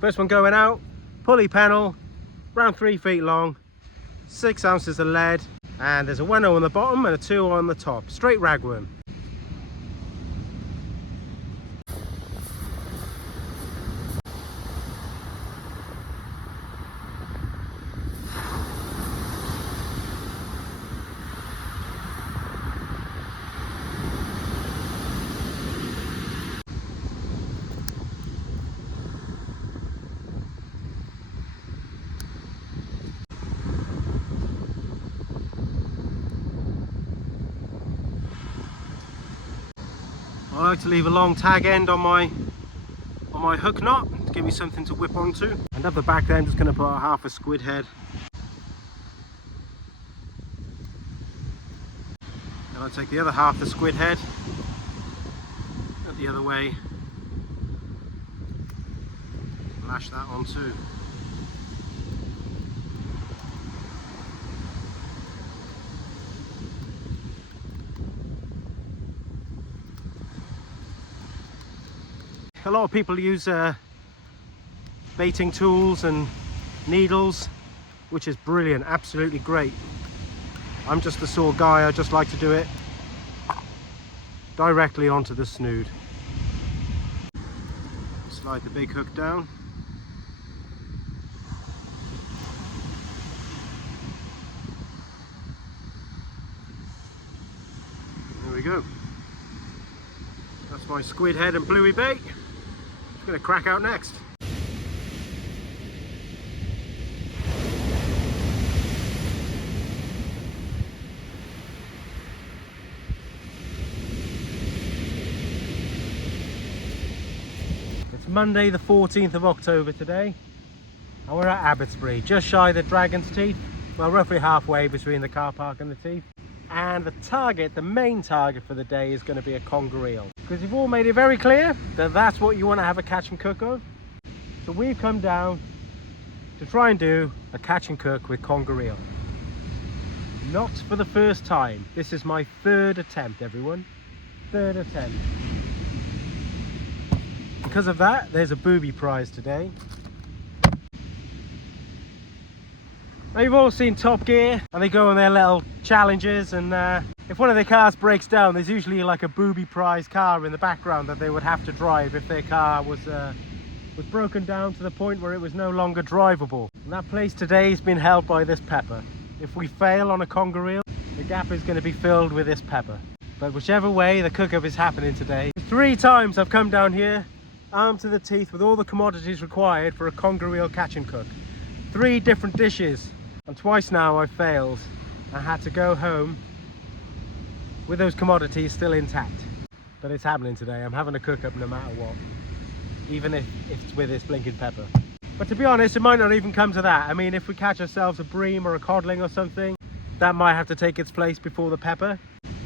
First one going out, pulley panel, around 3 feet long, 6 ounces of lead, and there's a 1.0 on the bottom and a 2 on the top. Straight ragworm. I like to leave a long tag end on my hook knot to give me something to whip onto. And up the back there I'm just going to put a half a squid head. And I'll take the other half the squid head up the other way, lash that on too. A lot of people use baiting tools and needles, which is brilliant, absolutely great. I'm just the sort of guy, I just like to do it directly onto the snood. Slide the big hook down. There we go. That's my squid head and bluey bait. Going to crack out next. It's Monday the 14th of October today, and we're at Abbotsbury, just shy of the Dragon's Teeth, well, roughly halfway between the car park and the Teeth. And the target, the main target for the day, is going to be a conger eel, because you've all made it very clear that that's what you want to have a catch and cook of. So we've come down to try and do a catch and cook with conger eel. Not for the first time. This is my 3rd attempt, everyone. 3rd attempt. Because of that, there's a booby prize today. Now, you've all seen Top Gear, and they go on their little challenges, and if one of their cars breaks down, there's usually like a booby prize car in the background that they would have to drive if their car was broken down to the point where it was no longer drivable. And that place today has been held by this pepper. If we fail on a conger eel, the gap is going to be filled with this pepper. But whichever way, the cook-up is happening today. 3 times I've come down here, armed to the teeth with all the commodities required for a conger eel catch and cook. 3 different dishes. And twice now I've failed. I had to go home with those commodities still intact. But it's happening today. I'm having a cook up no matter what. Even if it's with this blinking pepper. But to be honest, it might not even come to that. I mean, if we catch ourselves a bream or a codling or something, that might have to take its place before the pepper.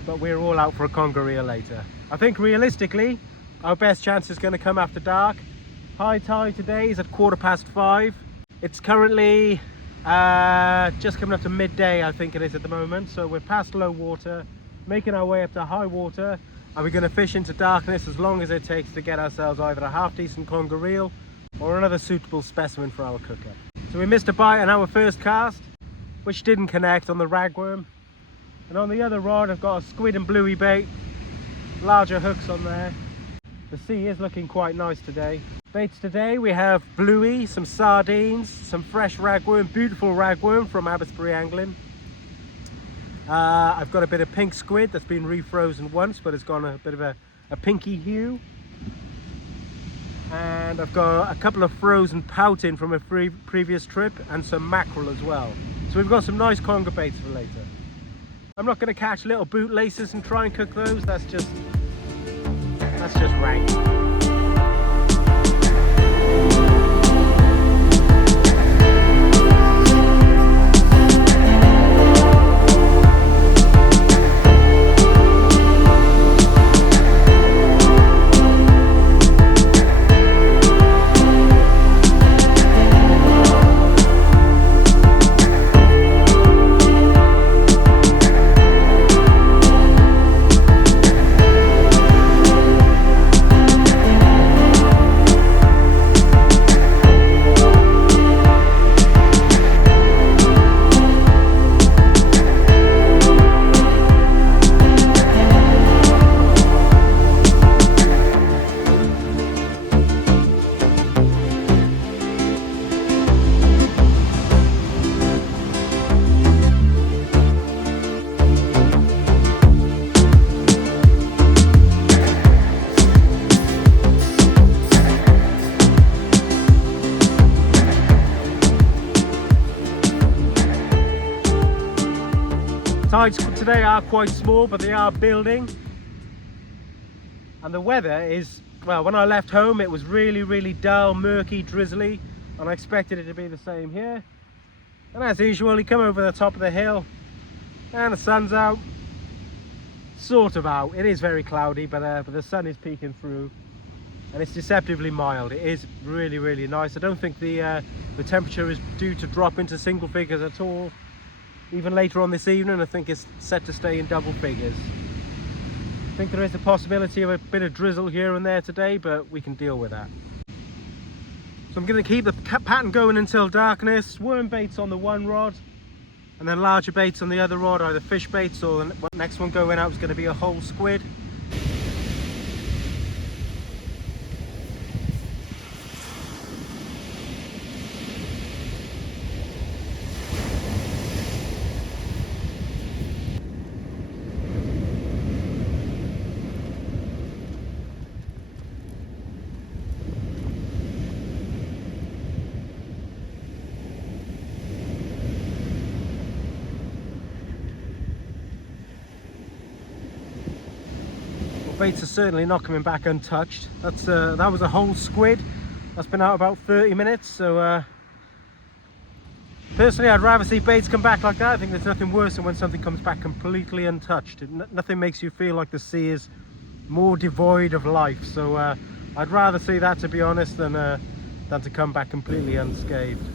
But we're all out for a conger eel later. I think realistically, our best chance is going to come after dark. High tide today is at 5:15. It's currently just coming up to midday, I think it is at the moment. So we're past low water, making our way up to high water, and we're going to fish into darkness as long as it takes to get ourselves either a half decent conger eel or another suitable specimen for our cook-up. So we missed a bite on our first cast, which didn't connect on the ragworm, and on the other rod I've got a squid and bluey bait, larger hooks on there. The sea is looking quite nice today. Baits today, we have bluey, some sardines, some fresh ragworm, beautiful ragworm from Abbotsbury Angling. I've got a bit of pink squid that's been refrozen once, but it's gone a bit of a pinky hue. And I've got a couple of frozen pouting from a previous trip, and some mackerel as well. So we've got some nice conger baits for later. I'm not going to catch little bootlaces and try and cook those. That's just rank. tides today are quite small, but they are building. And the weather is, well, when I left home it was really dull, murky, drizzly, and I expected it to be the same here. And as usual, you come over the top of the hill and the sun's out, sort of out. It is very cloudy, but the sun is peeking through, and it's deceptively mild. It is really nice. I don't think the temperature is due to drop into single figures at all. Even later on this evening, I think it's set to stay in double figures. I think there is a possibility of a bit of drizzle here and there today, but we can deal with that. So I'm going to keep the pattern going until darkness. Worm baits on the one rod, and then larger baits on the other rod, either fish baits, or the next one going out is going to be a whole squid. Baits are certainly not coming back untouched. That was a whole squid. That's been out about 30 minutes. So personally, I'd rather see baits come back like that. I think there's nothing worse than when something comes back completely untouched. Nothing makes you feel like the sea is more devoid of life. So I'd rather see that, to be honest, than to come back completely unscathed.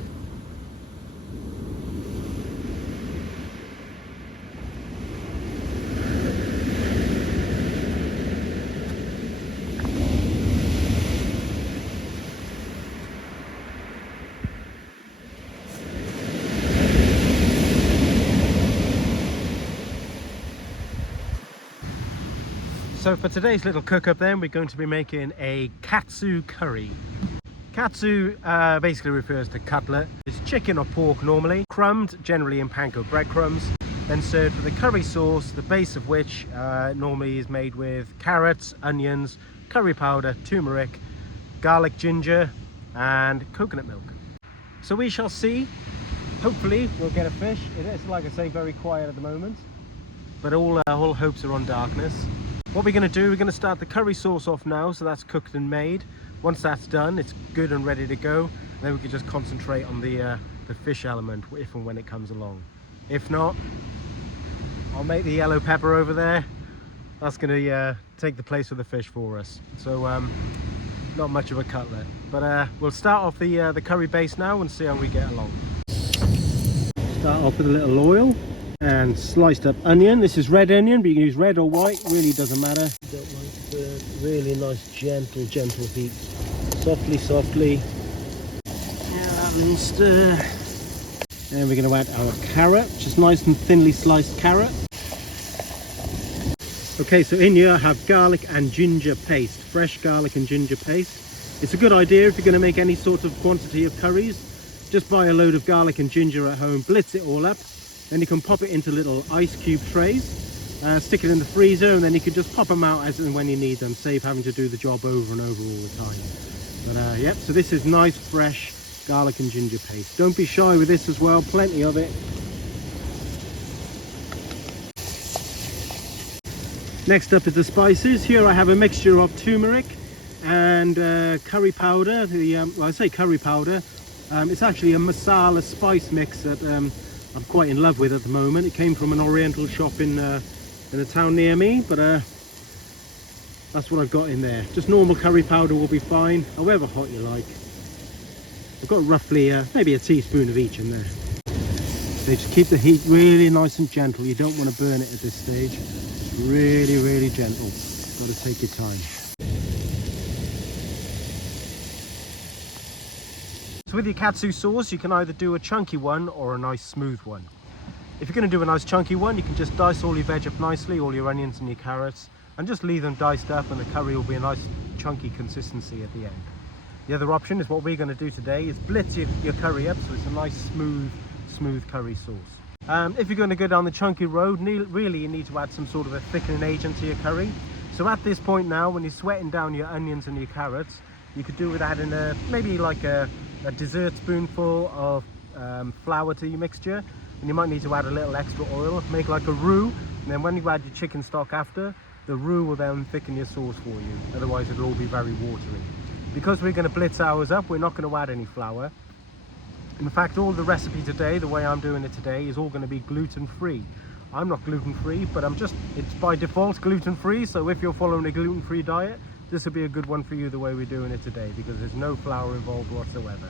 So for today's little cook up then, we're going to be making a Katsu curry. Katsu basically refers to cutlet. It's chicken or pork normally, crumbed generally in panko breadcrumbs, then served with a curry sauce, the base of which normally is made with carrots, onions, curry powder, turmeric, garlic, ginger and coconut milk. So we shall see. Hopefully we'll get a fish. It is, like I say, very quiet at the moment, but all hopes are on darkness. What we're going to do, we're going to start the curry sauce off now, so that's cooked and made. Once that's done, it's good and ready to go, and then we can just concentrate on the fish element if and when it comes along. If not, I'll make the yellow pepper over there. That's going to take the place of the fish for us. So not much of a cutlet, but we'll start off the curry base now and see how we get along. Start off with a little oil and sliced up onion. This is red onion, but you can use red or white, really doesn't matter. Don't mind the really nice gentle heat. Softly and stir. And we're going to add our carrot, just nice and thinly sliced carrot. Okay, so in here I have garlic and ginger paste, fresh garlic and ginger paste. It's a good idea if you're going to make any sort of quantity of curries, just buy a load of garlic and ginger at home, blitz it all up. Then you can pop it into little ice cube trays, stick it in the freezer, and then you can just pop them out as and when you need them, save having to do the job over and over all the time. But yep, so this is nice fresh garlic and ginger paste. Don't be shy with this as well, plenty of it. Next up is the spices. Here I have a mixture of turmeric and curry powder. Well, I say curry powder, it's actually a masala spice mix that I'm quite in love with at the moment. It came from an oriental shop in a town near me, but that's what I've got in there. Just normal curry powder will be fine, however hot you like. I've got roughly maybe a teaspoon of each in there. So just keep the heat really nice and gentle. You don't want to burn it at this stage. Really gentle. Got to take your time. So with your katsu sauce, you can either do a chunky one or a nice smooth one. If you're going to do a nice chunky one, you can just dice all your veg up nicely, all your onions and your carrots, and just leave them diced up, and the curry will be a nice chunky consistency at the end. The other option is what we're going to do today, is blitz your curry up so it's a nice smooth curry sauce. If you're going to go down the chunky road, really you need to add some sort of a thickening agent to your curry. So at this point now, when you're sweating down your onions and your carrots, you could do with adding maybe like a dessert spoonful of flour to your mixture, and you might need to add a little extra oil, make like a roux, and then when you add your chicken stock after, the roux will then thicken your sauce for you, otherwise it'll all be very watery. Because we're going to blitz ours up, we're not going to add any flour. In fact, all the recipe today, the way I'm doing it today, is all going to be gluten-free. I'm not gluten-free, but it's by default gluten-free, so if you're following a gluten-free diet, this will be a good one for you the way we're doing it today, because there's no flour involved whatsoever.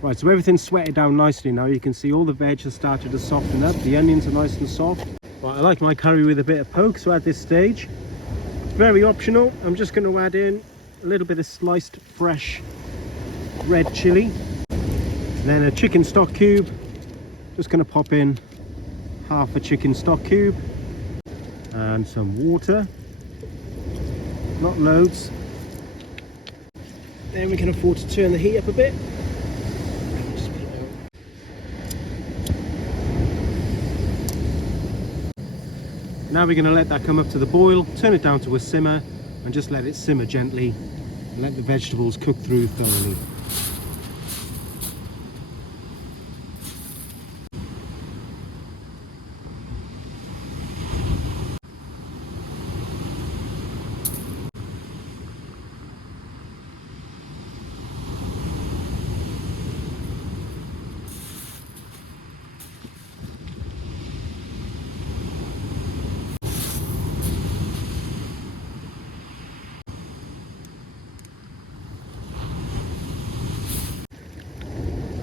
Right, so everything's sweated down nicely now. You can see all the veg has started to soften up. The onions are nice and soft. Right, I like my curry with a bit of poke, so at this stage, very optional, I'm just going to add in a little bit of sliced fresh red chili. Then a chicken stock cube, just going to pop in half a chicken stock cube and some water, not loads. Then we can afford to turn the heat up a bit. Just put it out. Now we're going to let that come up to the boil, turn it down to a simmer and just let it simmer gently and let the vegetables cook through thoroughly.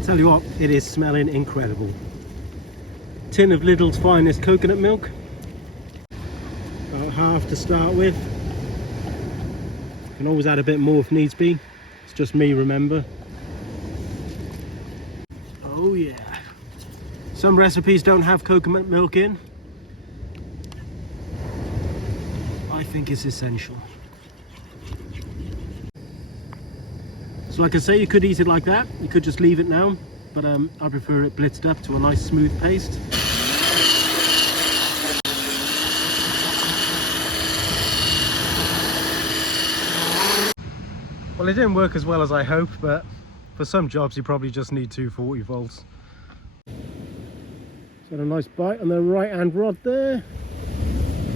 Tell you what, it is smelling incredible. Tin of Lidl's finest coconut milk, about half to start with. You can always add a bit more if needs be. It's just me, remember. Oh yeah. Some recipes don't have coconut milk in. I think it's essential. So like I say, you could eat it like that, you could just leave it now, but I prefer it blitzed up to a nice smooth paste. Well, it didn't work as well as I hoped, but for some jobs you probably just need 240 volts. Got a nice bite on the right hand rod there.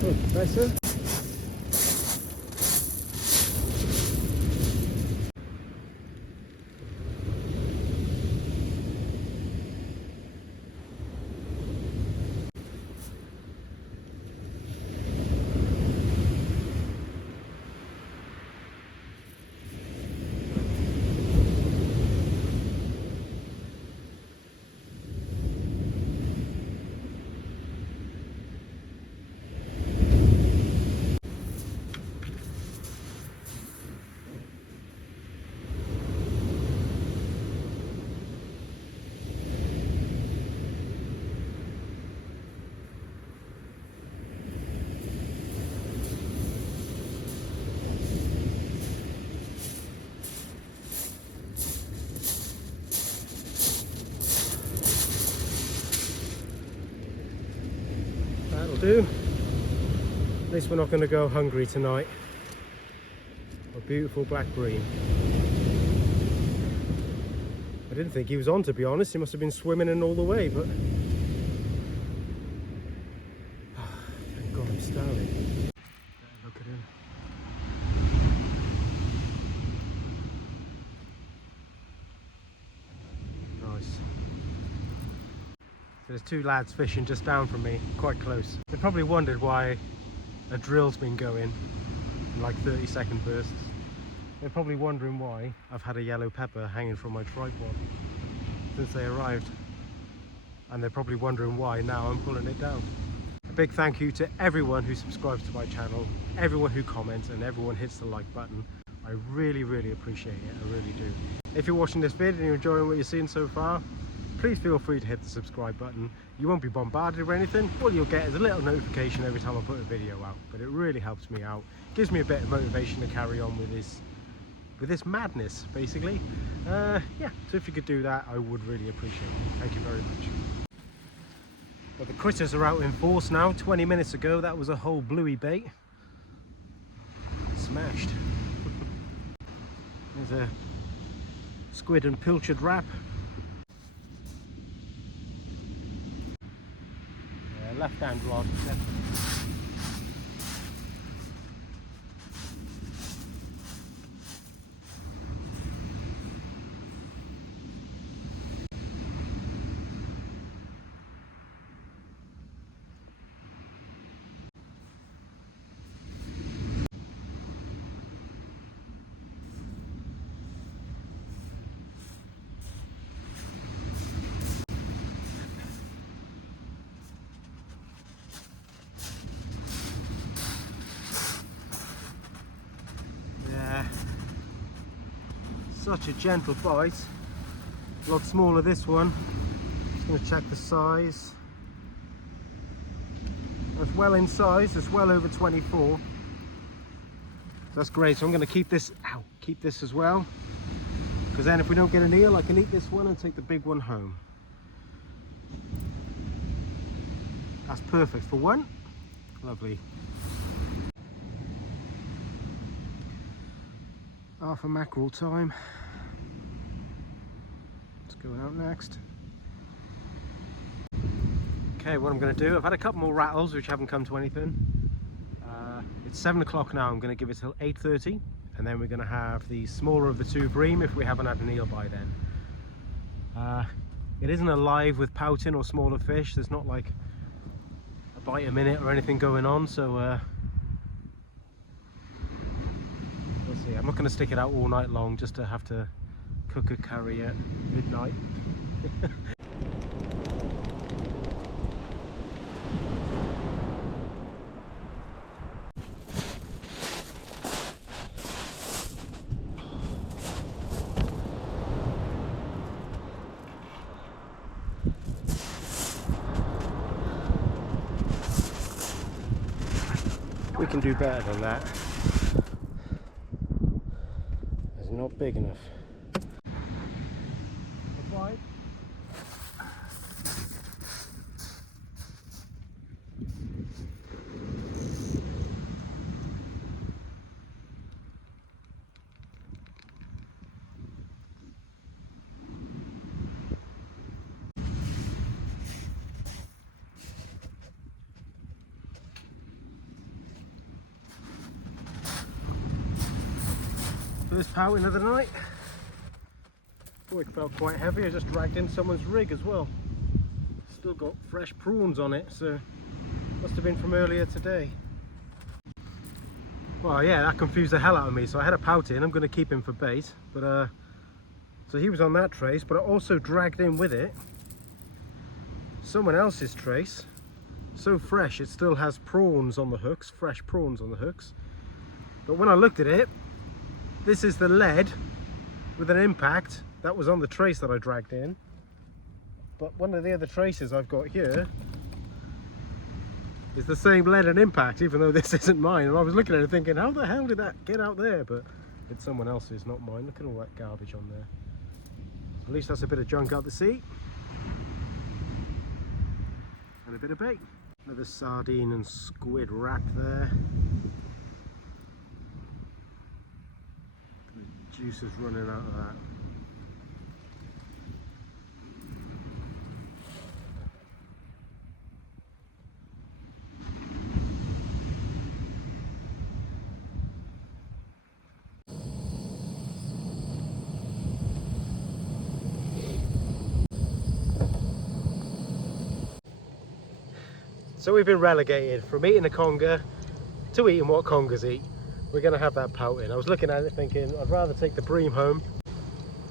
Oh, better. That'll do. At least we're not going to go hungry tonight. A beautiful black bream. I didn't think he was on, to be honest. He must have been swimming in all the way, but thank God I'm starving. Look at him. Nice. There's two lads fishing just down from me, quite close. They probably wondered why a drill's been going in like 30-second bursts. They're probably wondering why I've had a yellow pepper hanging from my tripod since they arrived. And they're probably wondering why now I'm pulling it down. A big thank you to everyone who subscribes to my channel, everyone who comments and everyone hits the like button. I really, really appreciate it, I really do. If you're watching this video and you're enjoying what you're seeing so far, please feel free to hit the subscribe button. You won't be bombarded or anything. All you'll get is a little notification every time I put a video out, but it really helps me out. Gives me a bit of motivation to carry on with this madness, basically. Yeah, so if you could do that, I would really appreciate it. Thank you very much. But the critters are out in force now. 20 minutes ago, that was a whole bluey bait. Smashed. There's a squid and pilchard wrap. left-hand rod. Such a gentle bite. A lot smaller this one. Just going to check the size. It's well in size. It's well over 24. That's great. So I'm going to keep this. Keep this as well. Because then if we don't get an eel, I can eat this one and take the big one home. That's perfect for one. Lovely. Half a mackerel time. What's going out next? Okay, what I'm going to do, I've had a couple more rattles which haven't come to anything. It's 7 o'clock now. I'm going to give it till 8:30, and then we're going to have the smaller of the two bream if we haven't had an eel by then. It isn't alive with pouting or smaller fish. There's not like a bite a minute or anything going on, so we'll see. I'm not going to stick it out all night long just to have to cook a curry at midnight. We can do better than that. It's not big enough. First pouting of the night. Oh, it felt quite heavy. I just dragged in someone's rig as well. Still got fresh prawns on it, so must have been from earlier today. Well, yeah, that confused the hell out of me. So I had a pout in. I'm going to keep him for bait, but so he was on that trace, but I also dragged in with it someone else's trace. So fresh, it still has prawns on the hooks, fresh prawns on the hooks. But when I looked at it, this is the lead with an impact that was on the trace that I dragged in. But one of the other traces I've got here is the same lead and impact, even though this isn't mine. And I was looking at it thinking, how the hell did that get out there? But it's someone else's, not mine. Look at all that garbage on there. At least that's a bit of junk out the sea. And a bit of bait. Another sardine and squid wrap there. The juice is running out of that. So we've been relegated from eating a conger to eating what congers eat. We're going to have that pouting. I was looking at it thinking I'd rather take the bream home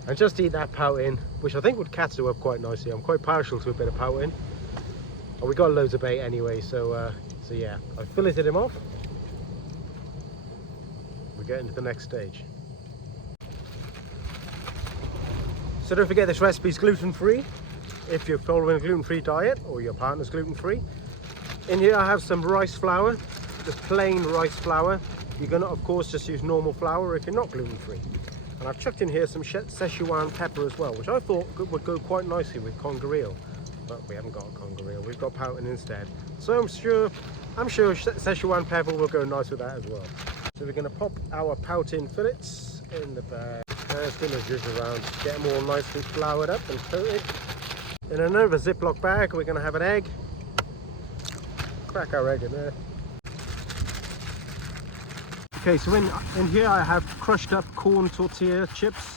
and just eat that pouting, which I think would Katsu up quite nicely. I'm quite partial to a bit of pouting. And we got loads of bait anyway, so yeah, I filleted him off. We're getting to the next stage. So don't forget, this recipe is gluten-free if you're following a gluten-free diet or your partner's gluten-free. In here I have some rice flour, just plain rice flour. You're going to of course just use normal flour if you're not gluten-free. And I've chucked in here some Szechuan pepper as well, which I thought would go quite nicely with conger eel. But we haven't got a conger eel, we've got pouting instead. So I'm sure Szechuan pepper will go nice with that as well. So we're going to pop our pouting fillets in the bag. Just going to zhuzh around, get them all nicely floured up and coated. In another Ziploc bag we're going to have an egg. crack our egg in there. Okay, so in here I have crushed up corn tortilla chips.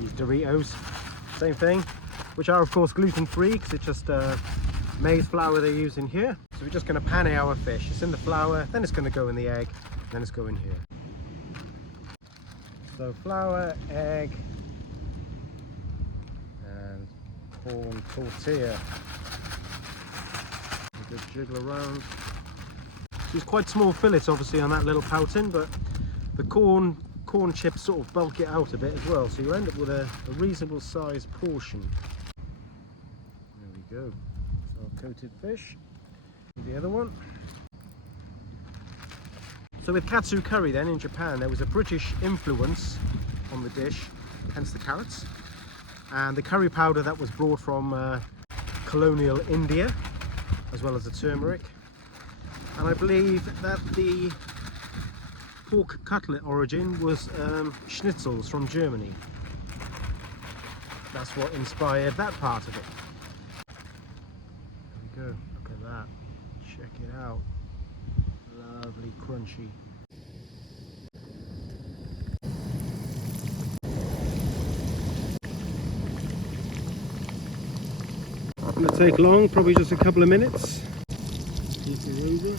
These Doritos, same thing, which are of course gluten-free because it's just maize flour they use in here. So we're just going to pan our fish. It's in the flour, then it's going to go in the egg, then it's going here. So flour, egg, and corn tortilla. A good jiggle around. These quite small fillets obviously on that little pouting, but the corn chips sort of bulk it out a bit as well, so you end up with a reasonable sized portion. There we go. So our coated fish. The other one. So with Katsu curry then in Japan, there was a British influence on the dish, hence the carrots, and the curry powder that was brought from colonial India, as well as the turmeric. And I believe that the pork cutlet origin was schnitzels from Germany. That's what inspired that part of it. There we go, look at that. Check it out. Lovely crunchy. Not going to take long, probably just a couple of minutes. Flip it over.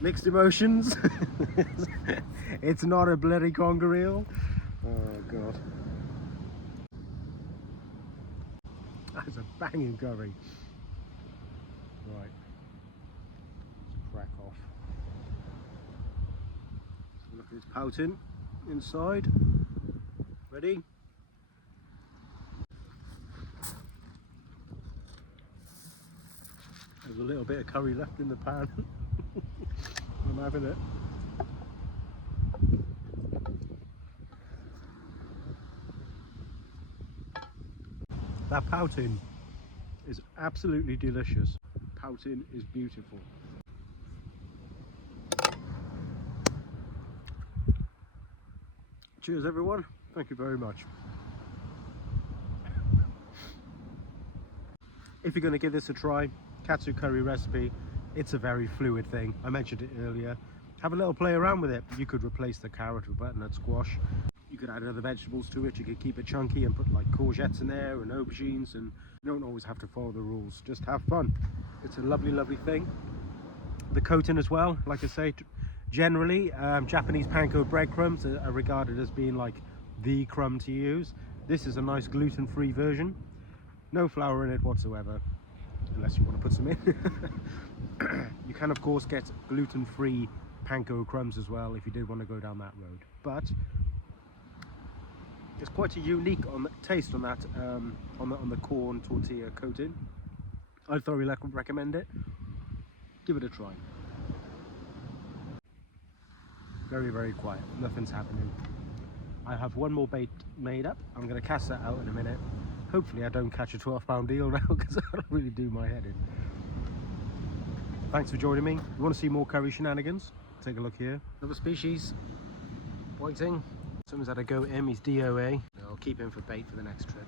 Mixed emotions. It's not a bloody conger eel. Oh god. That's a banging curry. Right. Let's crack off. Look at this pouting inside. Ready? There's a little bit of curry left in the pan. I'm having it. That pouting is absolutely delicious. Pouting is beautiful. Cheers everyone, thank you very much. If you're going to give this a try, Katsu curry recipe, it's a very fluid thing. I mentioned it earlier. Have a little play around with it. You could replace the carrot with butternut squash. You could add other vegetables to it. You could keep it chunky and put like courgettes in there and aubergines, and you don't always have to follow the rules. Just have fun. It's a lovely, lovely thing. The coating as well, like I say, generally Japanese panko breadcrumbs are regarded as being like the crumb to use. This is a nice gluten-free version. No flour in it whatsoever, unless you want to put some in. You can of course get gluten-free panko crumbs as well if you did want to go down that road, but it's quite a unique taste on that on the corn tortilla coating. I'd thoroughly recommend it. Give it a try. Very, very quiet, nothing's happening. I have one more bait made up. I'm going to cast that out in a minute. Hopefully I don't catch a 12-pound eel now, because that'll really do my head in. Thanks for joining me. If you want to see more curry shenanigans, take a look here. Another species, whiting. Someone's had a go at him, he's DOA. I'll keep him for bait for the next trip.